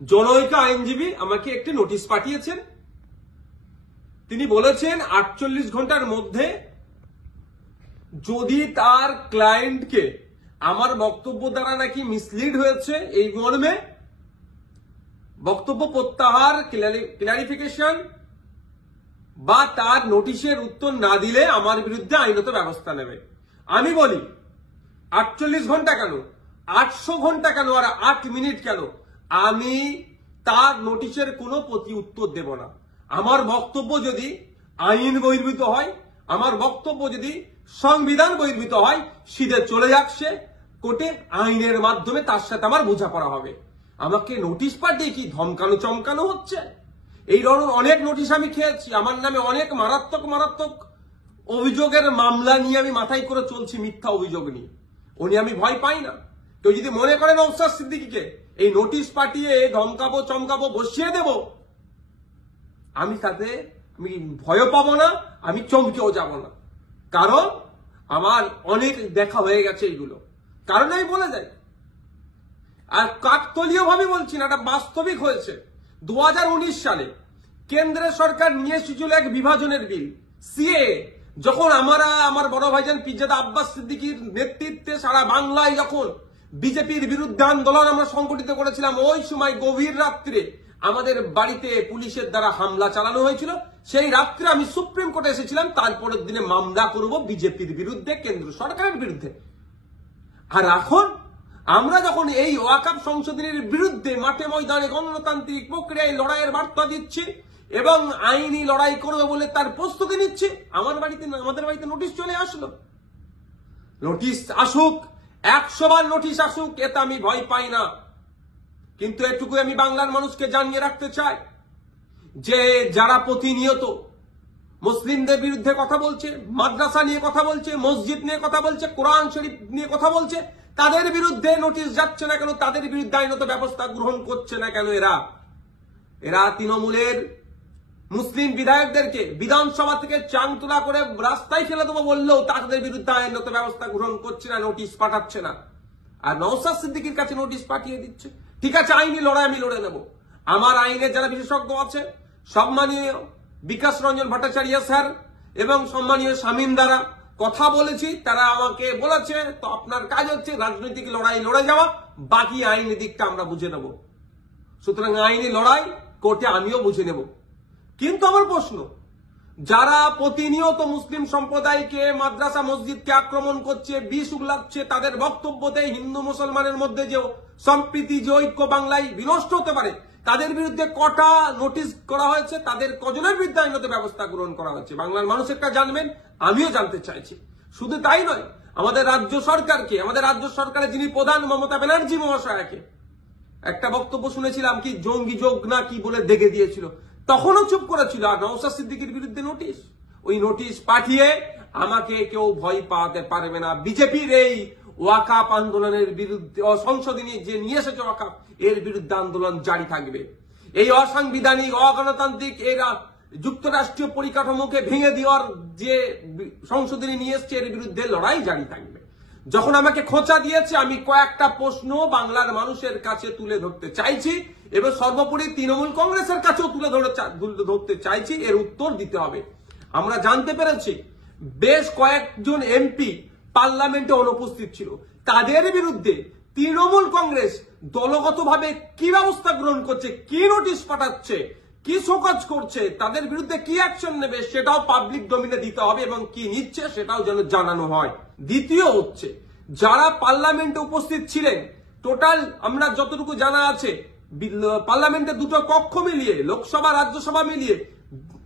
জনৈক আইনজীবী আমাকে একটি নোটিশ পাঠিয়েছেন। তিনি বলেছেন 48 ঘন্টার মধ্যে যদি তার ক্লায়েন্টকে আমার বক্তব্য দ্বারা নাকি মিসলিড হয়েছে এই মর্মে বক্তব্য প্রত্যাহার, ক্লারিফিকেশন বা তার নোটিশের উত্তর না দিলে আমার বিরুদ্ধে আইনত ব্যবস্থা নেবে। আমি বলি 48 ঘন্টা কেন, 800 ঘন্টা কেন, আর 8 মিনিট কেন, আমি তার নোটিশের কোনো প্রতি উত্তর দেব না। আমার বক্তব্য যদি আইন বহির্ভূত হয়, আমার বক্তব্য যদি সংবিধান বহির্ভূত হয়, সিধে চলে যাক সে কোর্টে, আইনের মাধ্যমে তার সাথে আমার বোঝাপড়া হবে। আমাকে নোটিশ পাঠিয়ে কি ধমকানো চমকানো হচ্ছে? এই ধরনের অনেক নোটিশ আমি খেয়েছি। আমার নামে অনেক মারাত্মক মারাত্মক অভিযোগের মামলা নিয়ে আমি মাথায় করে চলছি, মিথ্যা অভিযোগ নিয়ে। উনি আমি ভয় পাই না। কেউ যদি মনে করেন নওশাদ সিদ্দিকীকে এই নোটিশ পাঠিয়ে ধমকাবো চমকাবো বসিয়ে দেব, আমি তাতে আমি ভয় পাবো না, আমি চমকেও যাব না। কারণ আমার অনেক দেখা হয়ে গেছে এইগুলো। কারণ আমি বলে যাই, আর কাকতলীয় ভাবে বলছি না, এটা বাস্তবিক হয়েছে। 2019 সালে কেন্দ্রের সরকার নিয়ে এসেছিল এক বিভাজনের বিল, সিএএ। যখন আমার বড় ভাইজান পিরজাদা আব্বাস সিদ্দিকীর নেতৃত্বে সারা বাংলায় যখন বিজেপির বিরুদ্ধে আন্দোলন আমরা সংগঠিত করেছিলাম, ওই সময় গভীর রাত্রে আমাদের বাড়িতে পুলিশের দ্বারা হামলা চালানো হয়েছিল। সেই রাত্রে আমি সুপ্রিম কোর্টে এসেছিলাম, তারপরের দিনে মামলা করব বিজেপির বিরুদ্ধে, কেন্দ্র সরকারের বিরুদ্ধে। আর এখন আমরা যখন এই ওয়াকফ সংশোধনের বিরুদ্ধে মাঠে ময়দানে গণতান্ত্রিক প্রক্রিয়ায় লড়াইয়ের বার্তা দিচ্ছি এবং আইনি লড়াই করবে বলে তার প্রস্তুতি নিচ্ছি, আমাদের বাড়িতে নোটিশ চলে আসলো। নোটিশ আসুক, 100 বার নোটিশ আসুক, এতে আমি ভয় পাই না। কিন্তু এটুকু আমি বাংলার মানুষকে জানিয়ে রাখতে চাই যে যারা প্রতিনিয়ত মুসলিমদের বিরুদ্ধে কথা বলছে, মাদ্রাসা নিয়ে কথা বলছে, মসজিদ নিয়ে কথা বলছে, কোরআন শরীফ নিয়ে কথা বলছে, তাদের বিরুদ্ধে নোটিশ যাচ্ছে না কেন, তাদের বিরুদ্ধে আইনত ব্যবস্থা গ্রহণ করছে না কেন? এরা তৃণমূলের মুসলিম বিধায়কদেরকে বিধানসভা থেকে চাংতলা করে রাস্তায় ফেলে দেবো বললেও তাদের বিরুদ্ধে আইনত ব্যবস্থা গ্রহণ করছে না, নোটিশ পাঠাচ্ছে না। আর নওশাদ সিদ্দিকীর কাছে নোটিশ পাঠিয়ে দিচ্ছে। ঠিক আছে, আইনি লড়াই আমি লড়ে নেব। আমার আইনের যারা বিশেষজ্ঞ আছে, সম্মানীয় বিকাশ রঞ্জন ভট্টাচার্য স্যার এবং সম্মানীয় শামীম দ্বারা কথা বলেছি, তারা আমাকে বলেছে তো আপনার কাজ হচ্ছে রাজনৈতিক লড়াই লড়ে যাওয়া, বাকি আইনি দিকটা আমরা বুঝে নেব। সুতরাং আইনি লড়াই কোর্টে আমিও বুঝে নেব। কিন্তু আমার প্রশ্ন, যারা প্রতিনিয়ত মুসলিম সম্প্রদায়কে, মাদ্রাসা মসজিদকে আক্রমণ করছে, বিষ উগলাচ্ছে, তাদের বক্তব্যতে হিন্দু মুসলমানের মধ্যে যে সম্প্রীতি, যে ঐক্য বাংলায় বিনষ্ট হতে পারে, তাদের বিরুদ্ধে কটা নোটিশ করা হয়েছে, তাদের কজনের বিরুদ্ধে আইনত ব্যবস্থা গ্রহণ করা হয়েছে, বাংলার মানুষেরটা জানবেন, আমিও জানতে চাইছি। শুধু তাই নয়, আমাদের রাজ্য সরকারকে, আমাদের রাজ্য সরকারের যিনি প্রধান মমতা ব্যানার্জি মহাশয়াকে একটা বক্তব্য শুনেছিলাম, কি জঙ্গি যোগ না কি বলে দেখে দিয়েছিল, তখনও চুপ করেছিল। আর নওশাদ সিদ্দিকীর বিরুদ্ধে নোটিশ, ওই নোটিশ পাঠিয়ে আমাকে কেউ ভয় পাওয়াতে পারবে না। বিজেপির এই ওয়াকফ আন্দোলনের বিরুদ্ধে, সংশোধনী যে নিয়ে এসেছে ওয়াকফ, এর বিরুদ্ধে আন্দোলন জারি থাকবে। এই অসাংবিধানিক, অগণতান্ত্রিক এরা যুক্তরাষ্ট্রীয় পরিকাঠামোকে ভেঙে দেওয়ার যে সংশোধনী নিয়ে এসছে, এর বিরুদ্ধে লড়াই জারি থাকবে। যখন আমাকে খোঁচা দিয়েছে, আমি কয়েকটা প্রশ্ন বাংলার মানুষের কাছে তুলে ধরতে চাইছি এবং সর্বোপরি তৃণমূল কংগ্রেসের কাছেও তুলে ধরতে চাইছি, এর উত্তর দিতে হবে। আমরা জানতে পেরেছি বেশ কয়েকজন এমপি পার্লামেন্টে অনুপস্থিত ছিল, তাদের বিরুদ্ধে তৃণমূল কংগ্রেস দলগতভাবে কি ব্যবস্থা গ্রহণ করছে, কি নোটিশ পাঠাচ্ছে, কি শোকজ করছে, তাদের বিরুদ্ধে কি অ্যাকশন নেবে, সেটাও পাবলিক ডোমিনে দিতে হবে এবং কি নিচ্ছে সেটাও যেন জানানো হয়। দ্বিতীয় হচ্ছে, যারা পার্লামেন্টে উপস্থিত ছিলেন, টোটাল আমরা যতটুকু জানা আছে পার্লামেন্টে দুটো কক্ষ মিলিয়ে, লোকসভা রাজ্যসভা মিলিয়ে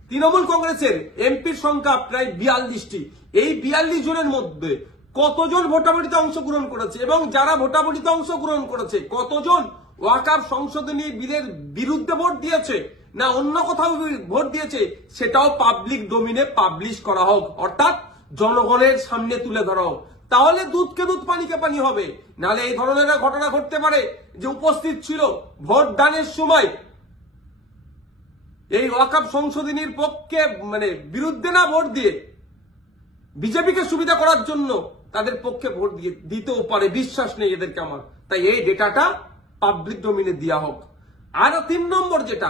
তৃণমূল কংগ্রেসের এমপির সংখ্যা প্রায় 42টি। এই 42 জনের মধ্যে কতজন ভোটাভুটিতে অংশগ্রহণ করেছে এবং যারা ভোটাভুটিতে অংশগ্রহণ করেছে কতজন ওয়াকফ সংশোধনী বিলের বিরুদ্ধে ভোট দিয়েছে না অন্য কোথাও ভোট দিয়েছে, সেটাও পাবলিক ডোমিনে পাবলিশ করা হোক, অর্থাৎ জনগণের সামনে তুলে ধরা হোক। তাহলে দুধকে দুধ, পানিকে পানি হবে। নাহলে এই ধরনের ঘটনা ঘটতে পারে যে উপস্থিত ছিল ভোট দানের সময় এই ওয়াকফ সংশোধনীর পক্ষে বিরুদ্ধে না ভোট দিয়ে বিজেপিকে সুবিধা করার জন্য তাদের পক্ষে ভোট দিতেও পারে, বিশ্বাস নেই এদেরকে আমার। তাই এই ডেটাটা পাবলিক ডোমিনে দেওয়া হোক। আর 3 নম্বর যেটা,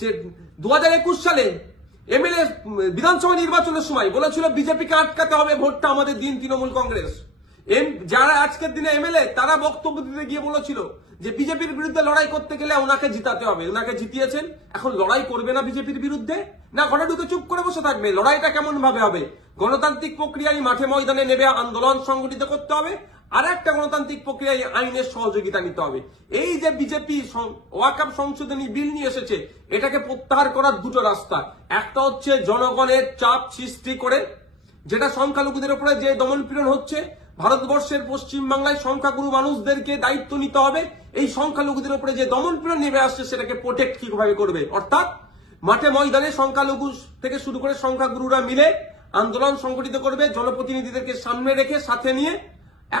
যে 2021 সালে এমএলএ বিধানসভা নির্বাচনের সময় বলেছিল বিজেপিকে আটকাতে হবে, ভোটটা আমাদের দিন তৃণমূল কংগ্রেস। যারা আজকের দিনে এমএলএ তারা বক্তব্য দিতে গিয়ে বলেছিল যে বিজেপির বিরুদ্ধে লড়াই করতে গেলে ওনাকে জিতাতে হবে, ওনাকে জিতিয়েছেন। এখন লড়াই করবে না বিজেপির বিরুদ্ধে, না ঘরে ঢুকে চুপ করে বসে থাকবে? লড়াইটা কেমন ভাবে হবে? গণতান্ত্রিক প্রক্রিয়ায় মাঠে ময়দানে নেবে, আন্দোলন সংগঠিত করতে হবে, আর একটা গণতান্ত্রিক প্রক্রিয়ায় আইনের সহযোগিতা নিতে হবে। এই যে বিজেপি ওয়াকফ সংশোধনী বিল নিয়ে এসেছে, এটাকে প্রত্যাহার করার দুটো রাস্তা। একটা হচ্ছে জনগণের চাপ সৃষ্টি করে, যেটা সংখ্যালঘুদের উপরে যে দমনপীড়ন হচ্ছে, ভারতবর্ষের পশ্চিম বাংলায় সংখ্যাগুরু মানুষদেরকে দায়িত্ব নিতে হবে। এই সংখ্যালঘুদের উপরে যে দমনপীড়ন নেমে আসছে সেটাকে প্রোটেক্ট কিভাবে করবে, অর্থাৎ মাঠে ময়দানে সংখ্যালঘু থেকে শুরু করে সংখ্যাগুরুরা মিলে আন্দোলন সংগঠিত করবে, জনপ্রতিনিধিদেরকে সামনে রেখে সাথে নিয়ে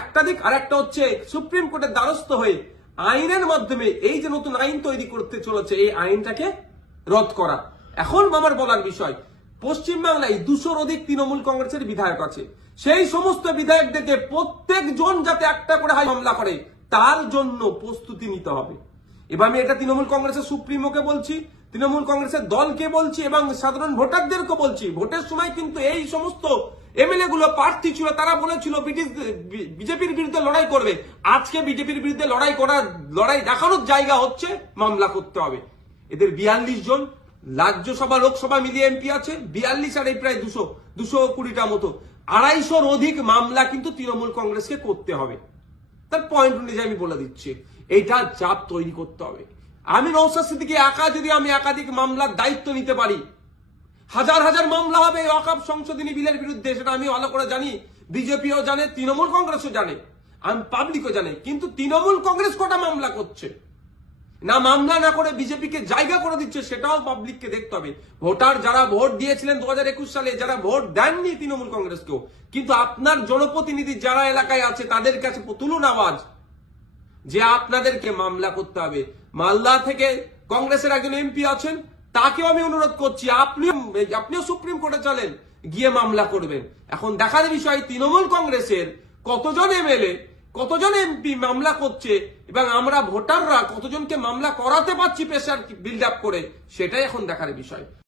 একটা দিক। আর একটা হচ্ছে সুপ্রিম কোর্টের দ্বারস্থ হয়ে আইনের মাধ্যমে এই যে নতুন আইন তৈরি করতে চলেছে, এই আইনটাকে রদ করা। এখন আমার বলার বিষয়, পশ্চিমবাংলায় 200-র অধিক তৃণমূল কংগ্রেসের বিধায়ক আছে। সেই সমস্ত বিধায়কদেরকে প্রত্যেকজন যাতে একটা করে মামলা করে তার জন্য প্রস্তুতি নিতে হবে। এবার আমি এটা তৃণমূল কংগ্রেসের সুপ্রিমোকে বলছি, তৃণমূল কংগ্রেসের দলকে বলছি এবং সাধারণ ভোটারদেরকে বলছি। ভোটের সময় কিন্তু এই সমস্ত এমএলএ গুলো প্রার্থী ছিল, তারা বলেছিল বিজেপির বিরুদ্ধে লড়াই করবে। আজকে বিজেপির বিরুদ্ধে লড়াই দেখানোর জায়গা হচ্ছে মামলা করতে হবে। এদের 42 জন রাজ্যসভা লোকসভা মিলিয়ে এমপি আছে, 42 আর এই প্রায় 220টা মতো, 250-র অধিক মামলা কিন্তু তৃণমূল কংগ্রেসকে করতে হবে। তার পয়েন্ট অনুযায়ী আমি বলে দিচ্ছি, এইটা চাপ তৈরি করতে হবে। আমি নওশাদ সিদ্দিকী একা যদি আমি একাধিক মামলার দায়িত্ব নিতে পারি, হাজার হাজার মামলা হবে ওয়াকফ সংশোধনী বিলের বিরুদ্ধে, সেটা আমি ভালো করে জানি, বিজেপিও জানে, তৃণমূল কংগ্রেসও জানে, আমি পাবলিকও জানে। কিন্তু তৃণমূল কংগ্রেস কটা মামলা করছে, না মামলা না করে বিজেপিকে জায়গা করে দিচ্ছে, সেটাও পাবলিককে দেখতে হবে। ভোটার যারা ভোট দিয়েছিলেন 2021 সালে, যারা ভোট দেননি তৃণমূল কংগ্রেসকেও, কিন্তু আপনার জনপ্রতিনিধি যারা এলাকায় আছে তাদের কাছে তুলুন আওয়াজ যে আপনাদেরকে মামলা করতে হবে। মালদা থেকে কংগ্রেসের একজন এমপি আছেন, তাকেও আমি অনুরোধ করছি আপনিও সুপ্রিম কোর্টে চলেন, গিয়ে মামলা করবেন। এখন দেখার বিষয় তৃণমূল কংগ্রেসের কতজন এমএলএ কতজন এমপি মামলা করছে এবং আমরা ভোটাররা কতজনকে মামলা করাতে পারছি প্রেসার বিল্ড আপ করে, সেটাই এখন দেখার বিষয়।